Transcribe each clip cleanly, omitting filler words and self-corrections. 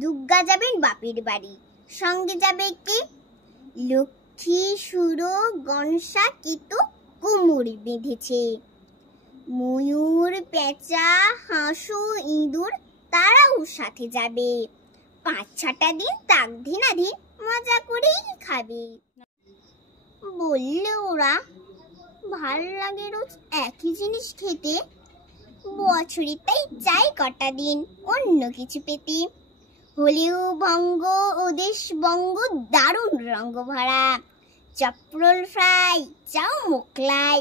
দুর্গা যাবেন বাপের বাড়ি, সঙ্গে যাবে কে? লক্ষ্মী, সুরো, গণসা, কেতু, কুমুর বেঁধেছে। ময়ূর, পেঁচা, হাঁসু, ইঁদুর তারাও সাথে যাবে। 5-6টা দিন তাক ধিনাধীন মজা করেই খাবে। বললে ওরা, ভাল লাগে রোজ একই জিনিস খেতে, বছরে তাই চাই কটা দিন অন্য কিছু পেতে। হলেও বঙ্গ ও দেশ বঙ্গ দারুণ রঙ্গ ভরা, চপ্রল ফ্রাই, চাও মোগলাই,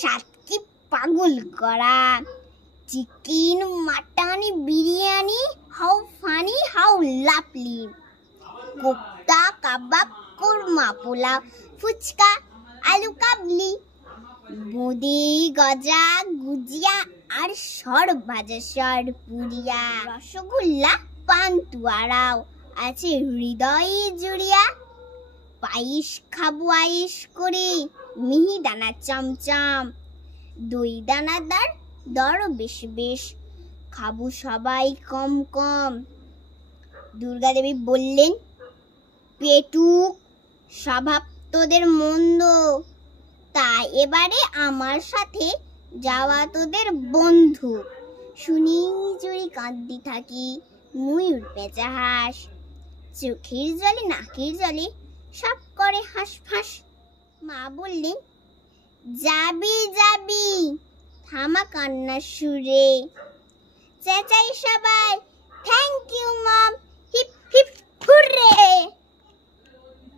সাতকে পাগল করা। Chicken, mutton, biryani, how funny how lovely. Kofta, kebab, korma, pulao, phuchka, আলু কাবলি, বোঁদে, গজা, গুজিয়া আর সর ভাজা সর পুরিয়া। রসগোল্লা, পান্তুয়ারাও আছে হৃদয়ে জুড়িয়া। পায়েস খাবো আয়েস করে, মিহিদানা চমচম, দই দানাদার দর বেশ বেশ, খাবো সবাই কম কম। দুর্গা দেবী বললেন, পেটুক, স্বভাব তোদের মন্দ, তাই এবারে আমার সাথে যাওয়া তোদের বন্ধু। শুনি চুরি কাঁদতে থাকি, ময়ূর, পেঁচা, হাঁস, চোখের জলে নাকের জলে সব করে হাঁসফাঁস। মা বললেন, যাবি যাবি, থামা কান্নার সুরে। চেঁচাই সবাই, thank you mom, hip hip hurray.